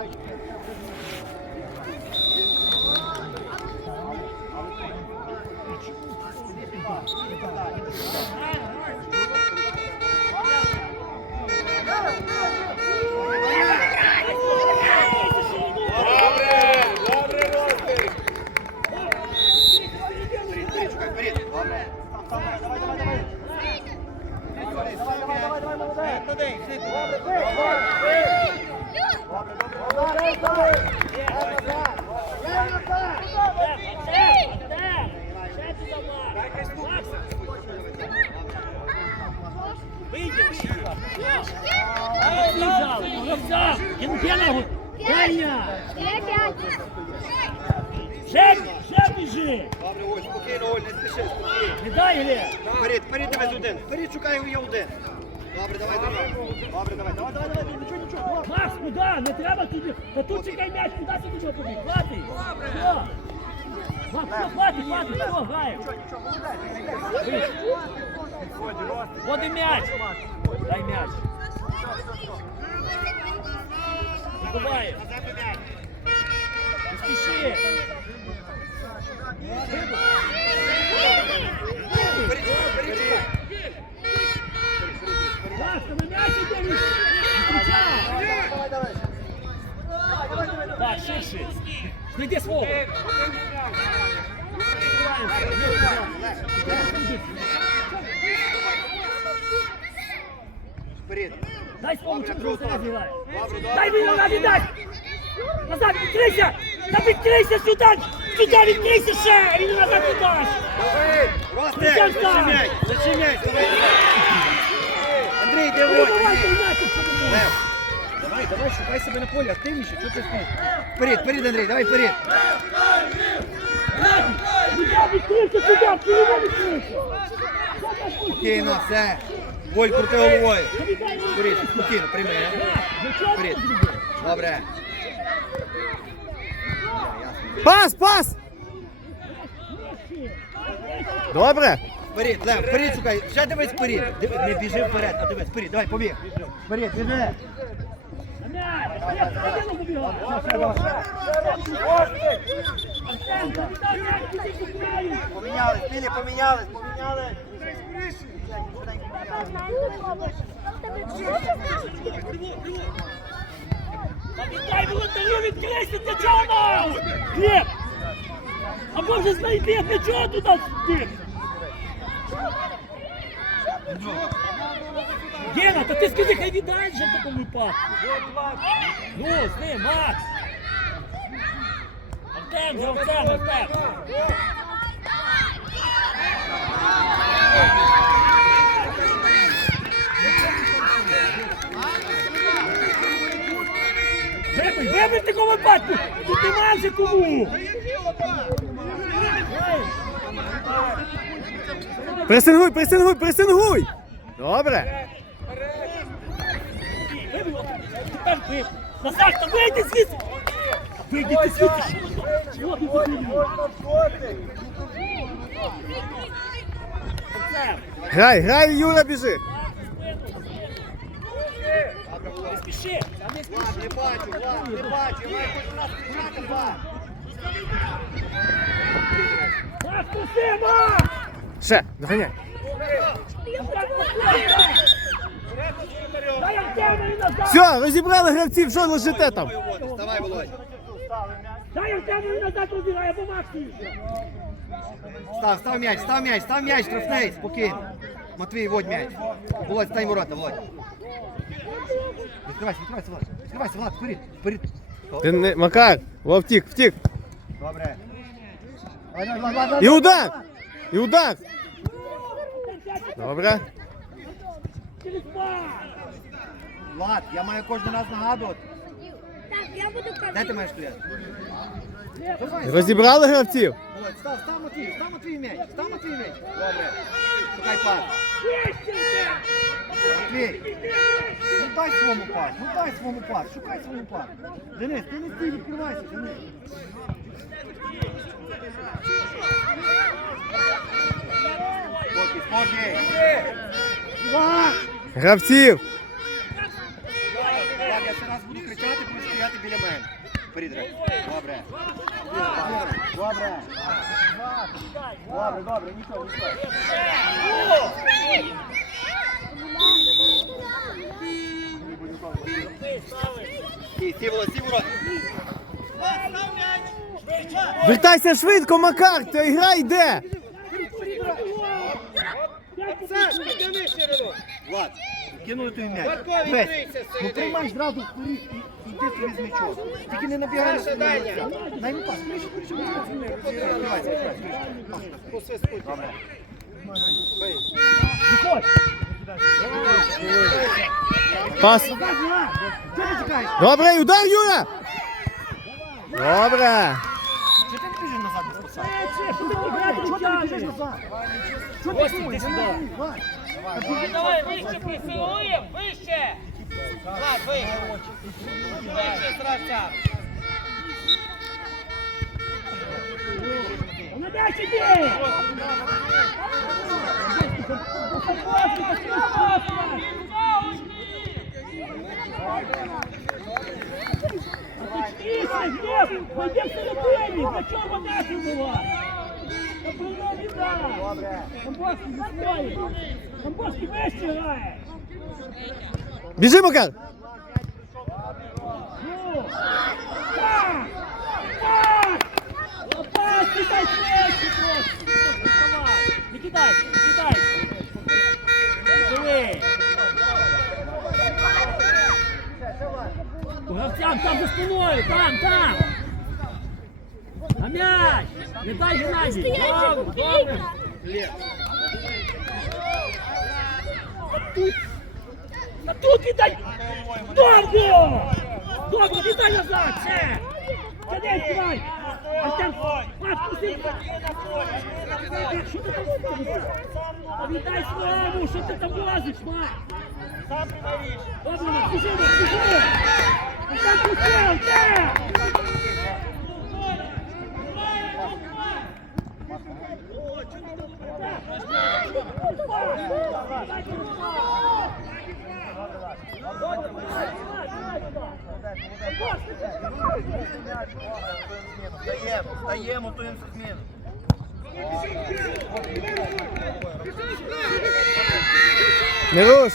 Добре, добре, Ростик. Ще, ще біжи! Добре, Оль, спокійно, Оль, не спіши, спокійно. Не дай гри! Вперед, вперед дивись один. Вперед шукай я один. Добре, давай, давай. Добре, давай, давай, давай, давай, нічого, нічого. Макс, куди? Не треба тобі! Та тут чекай м'яч, куди ти нього побіг? Хватить! Все! Макс, все, хватить, хватить, все, граємо! Води м'яч! Дай м'яч! Забуває! Не спіши шукай, вперед, шукай. Макс, на м'яч іде! Не кричай! Давай, давай. Так, ширше! Знайди свого! Вперед. Дай свого грає! Добре, Дай мені назад віддай! Назад відкрийся! Та відкрийся сюди! Сюди відкрийся ще! Він назад! Давай. Ростик, Присядь зачи там. м'яч, давай. Андрій, робиш? Лев, давай, шукай себе на полі, активніше, що ти стоїш? Вперед, вперед, Андрій, давай вперед. Спокійно, все. Воль, крути головою. Вперед, спокійно, прийми. Вперед. Добре. Пас, пас! Добре. Вперед, Лев, вперед шукай. Вже дивись вперед. Диви- Не біжи вперед, а дивись вперед. Давай, побіг. Вперед, біжи. Помінялись, Білі, помінялись, помінялись. Дай волотарю відкрийся, чого? Глеб! Або вже знайди, ти чого туди сидиш? Гена, то ти скажи, хай віддай вже в випадку. Ну, з ним, Макс! Артем, за Артем, Артем! Вибий, вибий в випадку! Ти нема вже кому! Пресингуй, пресингуй, пресингуй! Добре. Вибий, от, ти! Назар, вийди звідси! Вийди ти звідси! Грай, грай, Юра, біжи. Не спіши! а не Влад, не бачу, Влад, не бачу. Раз кричати, Влад. Макс, пусти, Макс! Ще, доганяй. Все, розібрали гравців, що лежите там? Володь, Вставай, Володь. Дай Артему і назад розбігає, бо Макс їжджа! Став, став м'яч, став м'яч, став м'яч, штрафний, спокійно. Матвій, водь м'яч. Володь, стань в ворота, Володь. Відкривайся, відкривайся, Влад. Відкривайся, Влад, вперед, вперед. Ти не, Макар, во, втік, втік. Добре. Давай, давай, Влад, Влад, Влад. І удар! І удар! Добре. Через Макс! Влад, я маю кожен раз нагадувати. Так, я буду Де ти маєш стояти? Давай, став. Розібрали гравців? Володь, став, став Матвій, став Матвій м'яч, став Матвій м'яч. Добре. Шукай пас. Матвій, ну дай своєму пас, ну дай своєму пас, шукай своєму пас. Денис, ти не стій, відкривайся, Денис. Спокій, спокій. Влад! Гравців! Влад, я ще раз буду кричати, будеш стояти біля мене. Вперед. Добре. Добре. Добре, добре, нічого, нічого. Стій, стій, Володь, стій, ворот. Вертайся швидко, Макар! Та гра йде! Влад, кинули той м'яч. Весь. Ну приймай зразу вперед і йди собі з м'ячом. Тільки не набігай на гравця. Дай йому пас. Пас. Чого ти? Добре, удар, Юра! Добре! Чи ти не біжиш назад без паса? Чого ти не біжиш назад? Костя, іди сюди. Давай, давай, вище присилуємо, вище! Влад, вище. Вище зразця. На м'яч іди! Тише, Глеб! Пойди всередині! Для чого нашу була? Тамбовський вище грає! Біжи, Макар! Не кидай, не кидай! Гравцям там за спиною, там, там! М'яч! Не дай Геннадій! Добре, добре! А тут віддай! Добре! Добре, віддай назад! Все! Кидай, кидай! Артем, пас, пусти! Що ти там робиш? Віддай своєму, що ти там лазиш, Мак! Добре, Мак, біжи, Мак, біжи! Артем, пусти, Артем! Даємо, даємо, готуємося зміну. Руш!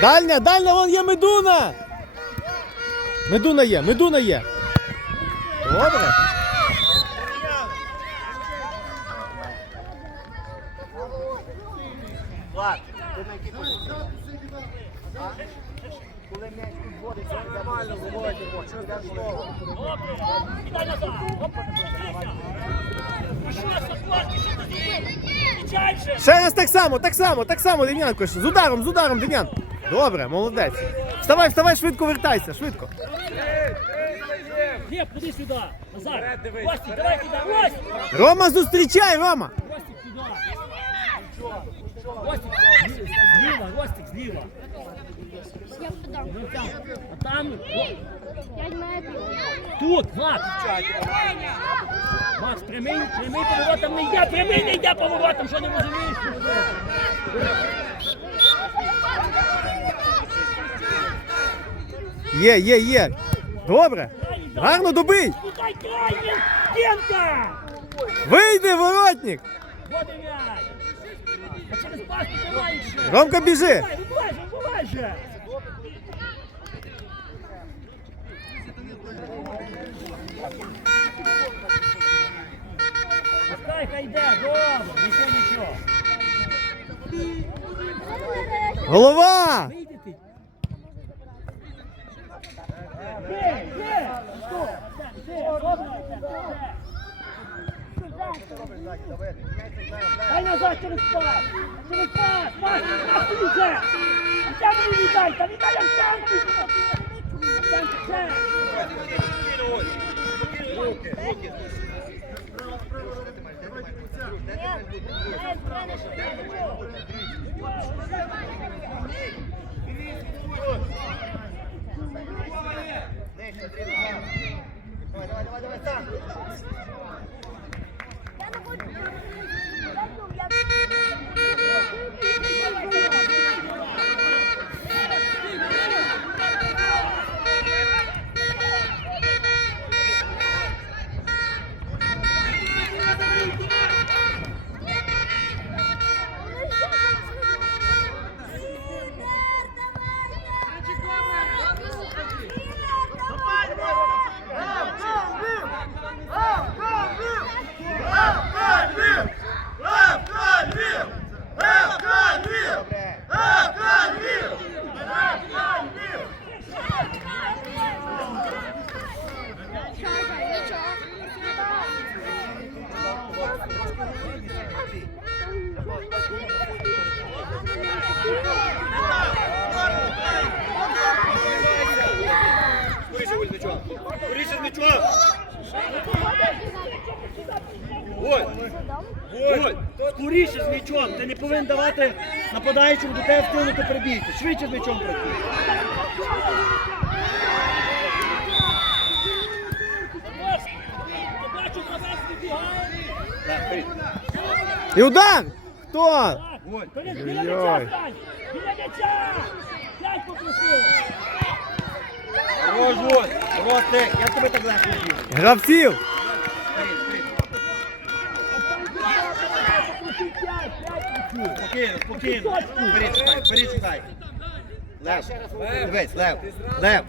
Дальня, дальня, вон є медуна! Медуна є, медуна є. Добре. Влад, ти на якій позиції? А? Коли м'яч підводиться, нормально виводить його, що йде в голову. Віддай назад! Опа, Ну що, Сафлашки, що ти зробив? Відчай же! Ще раз так само, так само, так само, Дем'янко. З ударом, з ударом, Дем'ян. Добре, молодець. Вставай, вставай, швидко вертайся, швидко. Глеб, сюди! Назад! Костик, давай сюди! Костик! Рома, зустрічай, Рома! Ростик сюди! Ростик, зліва, Ростик, зліва! Я подам. Ну там, а. Тут, Макс! Макс, прямий, прямий поворотом не йде, прямий не йде поворотом, що не розумієш? Є, є, є. Добре. Гарно добий. Кенка! Вийди, воротник. Вот і м'яч! А через пас ти тримаєш! Ромка, біжи. Давай, вибивай же, Пускай хай йде, добре, нічого, нічого. Голова. Вийди. Є, є! Що? Дай назад через пас! Через пас! Пас, пас вже! Артем не віддай! Та віддай Артем! Артем, ще! Давай, давай, давай, давай, сам. Я не хочу. скоріше з м'ячом. Ти не повинен давати нападаючому до тебе встигнути прибігти. Швидше з м'ячом працюй. Я бачу, гравець вибігає. Так, вперед. І! Хто? Так, біля м'яча стань! Біля м'яча! П'ять попросили! Рось, Рось, Рось, ти, тебе так легко б'єш? Гравців! Вперед, вперед. Попросив п'ять, п'ять попросив! Спокійно, спокійно. Вперед шукай, вперед шукай. Лев, дивись, Лев, Лев,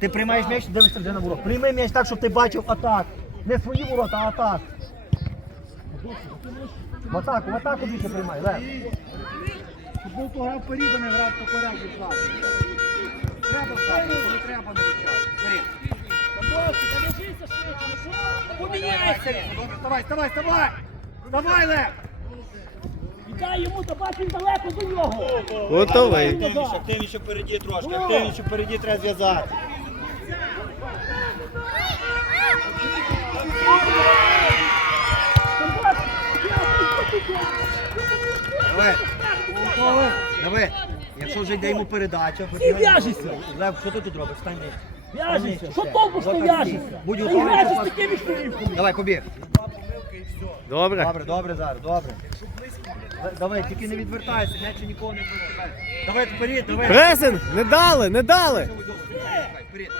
ти приймаєш м'яч, дивишся вже на ворот. Прийми м'яч так, щоб ти бачив атак. Не свої ворота, а атак. В атаку, в атаку більше приймай, Лев. Футбол то грав не грав по порядку. Треба встати, коли треба не вичати. Поміняйся! Вставай, вставай, вставай! Вставай, Лев! Віддай йому, та бач, він далеко до нього! Готовий. Активніше, активніше впереді трошки, активніше впереді треба зв'язати. Там бач, Давай. Давай. Якщо вже йде йому передача, Ти в'яжешся. Лев, що ти тут робиш? Стань нижче. В'яжешся! Що толку, що в'яжешся? Будь Ти готовий. граєш з такими штурівками! Давай, побіг. Добре. Добре, добре, зараз, добре. Давай, тільки не відвертайся, м'яче нікого не було. Давай вперед, давай. Пресинг! Не дали, не дали! Вперед.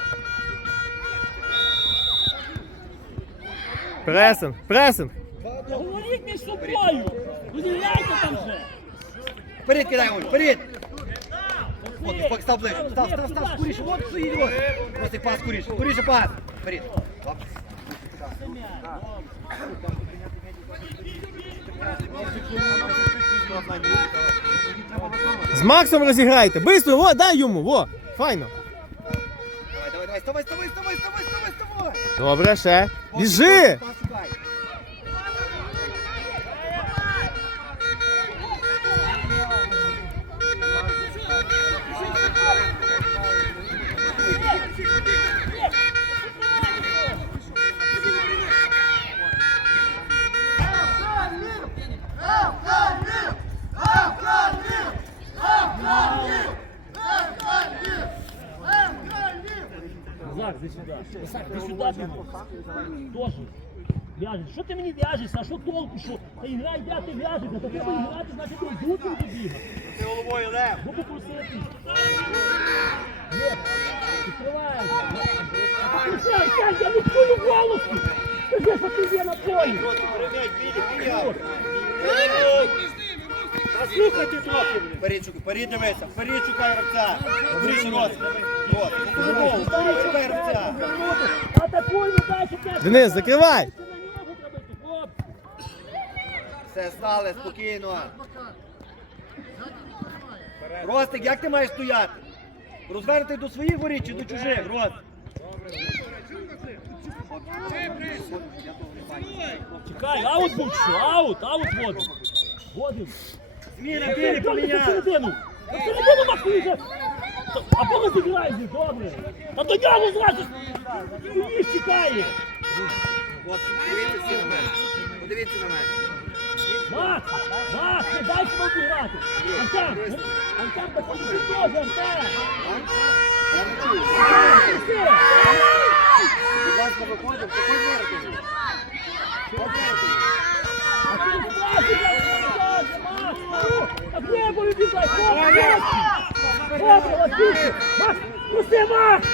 Пресинг, пресинг! Говоріть між собою! Виділяйте там же! Вперед кидай, Оль, вперед. От, спок, став ближче. Став, став, став, скоріше, от стоїть, от. Просто пас скоріше, скоріше пас. Вперед. Оп. З Максом розіграйте! Бистро, во, дай йому, во! Файно! Давай, давай, давай, вставай, вставай, вставай, вставай, вставай. Добре, ще. Біжи! Зак, ти сюди. Тоже. В'яжеш. Що ти мені в'яжешся? А що толку? Що? Та іграй, де ти в'яжешся? Та треба іграти, значить ти йдуть ти бігати. Ти головою, Лев. Ну попросити. Ні, сядь, я не чую голосу. Скажи, що ти є на полі. Перем'ять, білі, білі. Послухайте трохи. Вперед дивися, вперед шукай гравця. Вперед Денис, закривай! Все, стали, спокійно. Ростик, як ти маєш стояти? Розвернутий до своїх воріт чи до чужих, Рост? Чекай, аут був що, аут, аут водим. Водим. Зміна, Ти білі йдеш на середину. На середину вже. Або не зіграй вже, добре. Та до нього зразу чекає. От, подивіться на мене. Подивіться на мене. Макс, Макс, не дай себе обіграти. Антон, Антон, так ти теж, Антон. Я не чую. Будь ласка, виходимо, такой вирок. А ти зразу як Макс, ну, так небо відбігай, хлопці. Добре, Васильчик, Макс, пусти, Макс.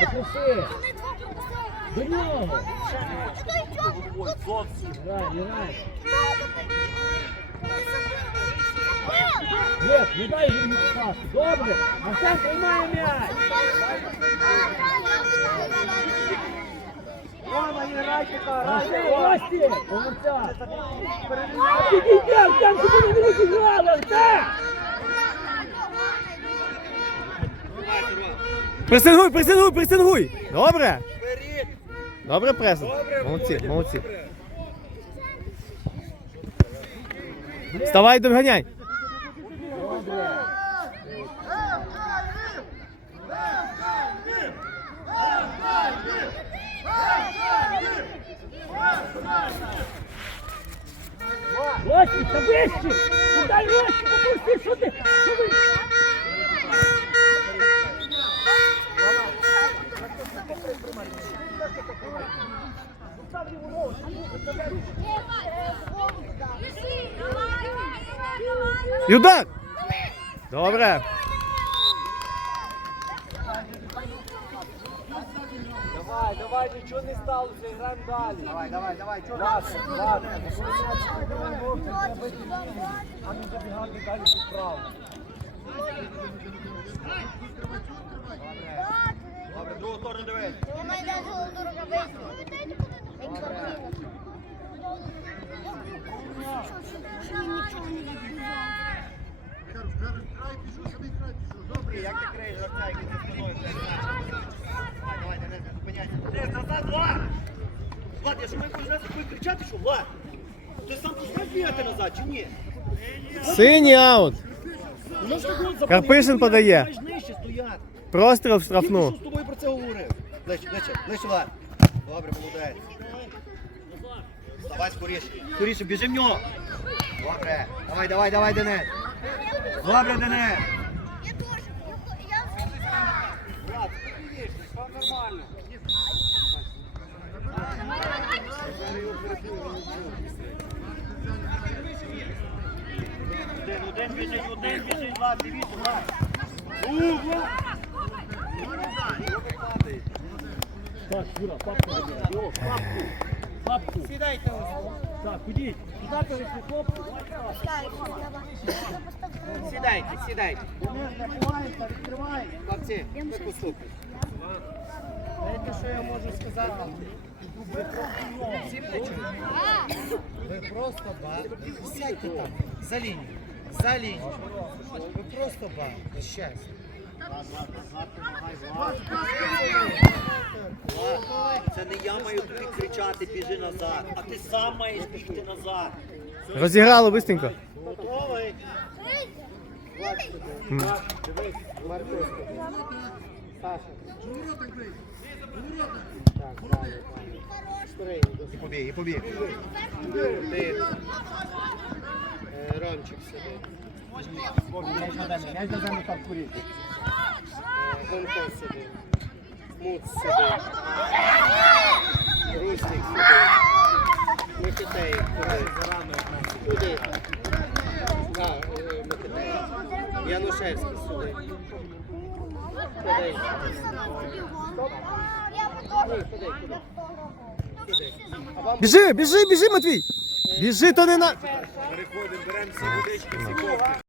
Попроси. До нього. Грай, грай. Нет, не дай йому пасти. Добре. Артем приймає м'яч. Рома, не грайте, Артем, Рості. А підійди, Артем, щоб вони не розіграли, Артем. Пресингуй, пресингуй, пресингуй! Добре! Добре, пресинг. Молодці, молодці. Вставай, доганяй. Ростик, та вище! Куди Ростик, попусти, що ти? Удар! Добре. Давай, давай, нічого не сталося, граємо далі. Давай, давай, давай, чого ладно, ладно. А не забігати далі підправо. Добре, другу сторону дивись. Добре, як ти криєш за спиною? Давай, давай, Денис, не зупиняйся. Денис, назад, Влад! Влад, я ж маю кожен раз такою кричати, що Влад? Ти сам пускай бігати назад, чи ні? Синій аут. Ну, що тут за Карпишин подає. Маєш нижче стояти. Простріл в Тільки штрафну. що з тобою про це говорив. Ближче, ближче, ближче, Влад. Добре, молодець. Давай скоріше. Скоріше, біжи в нього. Добре. Давай, давай, давай, Денис. Добре, Денис. Один, один біжить. Сідайте. Сідайте, сідайте. Ви послухайте. Знаєте, що я можу сказати? Ви просто ба. Сядьте там, за лінію. За лінію. Ви просто ба. Щастя. Це не я маю тобі кричати, біжи назад, а ти сам маєш бігти назад. Розіграло бистренько. Готовий? І побіг, і побіг. Ромчик сидить. М'яч на землю, м'яч там курити. Гонко сидить. Муц сидить. Русник сидить. Микитей сидить. Туди. А, е, Микитей. Янушевський сидить. Куди? Біжи, біжи, біжи, Матвій! Біжи, то не на. Переходимо, беремо водички.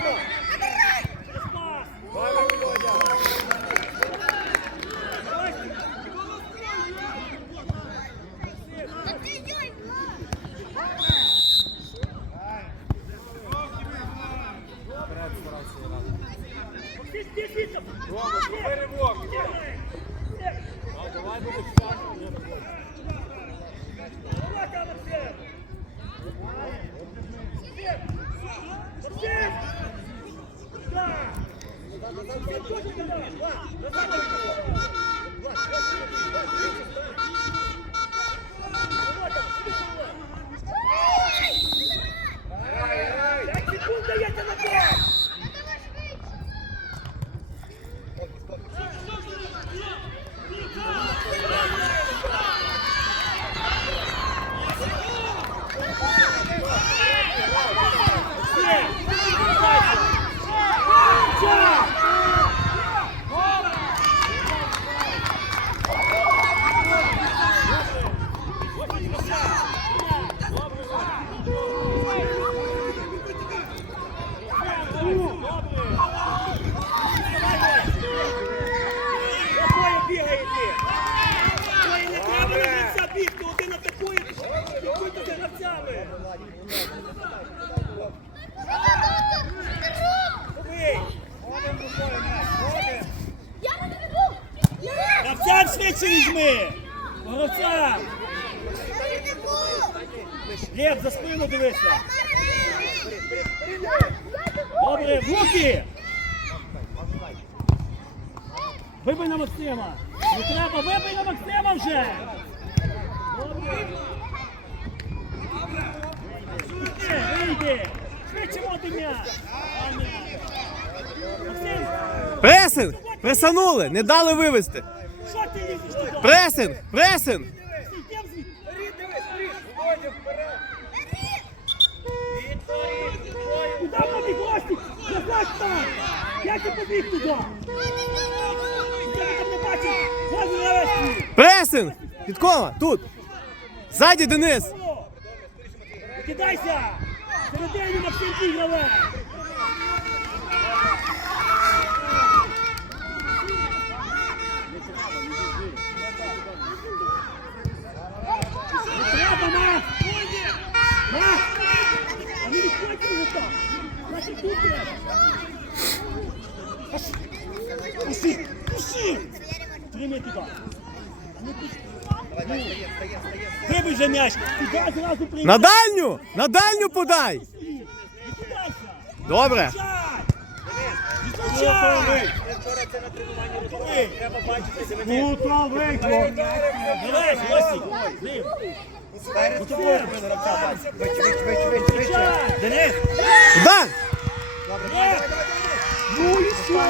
Bravo! Молодця! Лєв, за спину дивися! Добре, в руки! Вибий на Максима! Не треба, вибий на Максима вже! Добре! Вийди, вийди! Швидше до м'яч! Пресинг! Пресанули! Не дали вивезти! Пресинг! Пресинг! Куда побіг Костік? Назад! Як ти побіг туди? Я! Пресинг! Підкова! Тут! Ззаді Денис! Кидайся! Середині Максим Тігрове! Треба, Макс! Макс! А не вже там! Значить тут треба! Пусти! Пусти! Тримай туди! Вибий же м'яч! Туди зразу прийми! На дальню! На дальню подай! Добре! Відключай! Це на тренуванні розповідали. Треба бачити себе. Утро вийшло! Давай, Костік! з ним. Перед тобою робили гравця, бать. Вище, вище, вище, вище, вище. Включай! Денис! Удар! Добре, давай, давай, давай, давай. Ну і що?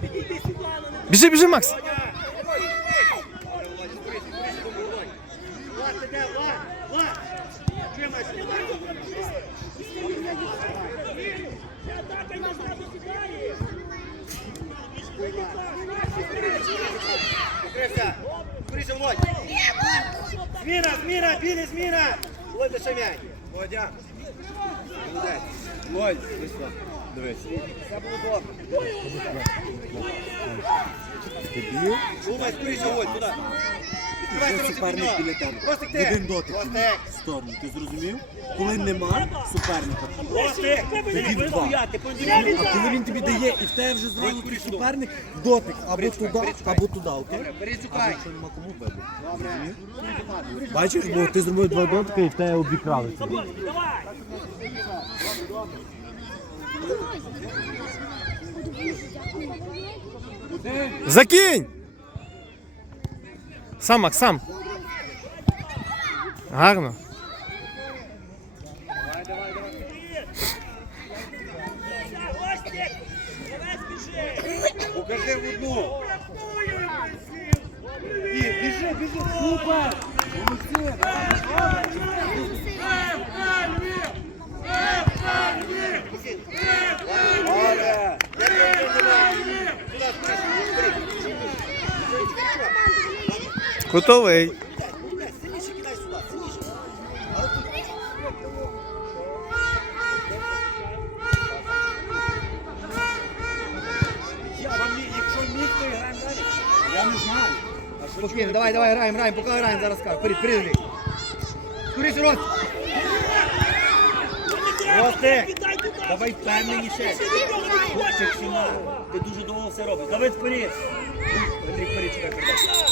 Підійди сюди, ну не Біжи, біжи, Макс! Влад, іде, Влад, Влад. Тримайся, Влад. атака і назад сідає! Покрився. Скоріше, Володь. Зміна, зміна, білі, зміна. Володь, лише м'яч. Володя. Молодець. Володь, вийшла. Дивись. Все було добре. Думай, скоріше, Володь, туди. Ростик, суперник біля тебе. Один дотик. В сторону, ти зрозумів? Коли нема суперника. Тоді два. А коли він тобі дає, і в тебе вже зразу твій суперник, дотик або туди, або туди, окей? Або якщо нема кому вибити. Бачиш, бо ти зробив два дотики і в тебе обікрали. Давай! Закинь! Сам, Макс, сам. Гарно. Костік! Давай спіши! Покажи в одну. Біжи, біжи! Супер! Добре. Де ти Туди, скоріше. Кутовий. Сильніше кидай сюди, сильніше. Якщо міг, то граємо далі. Я не знаю. Спокійно, давай, давай, граємо, граємо, поки граємо, зараз скажу. Вперед, вперед, Андрій. Скоріше, Рот. Ростик, давай впевненіше. Хлопчик сюди. Ти дуже довго все робиш. Давай вперед. Андрій, вперед, чекай, вперед.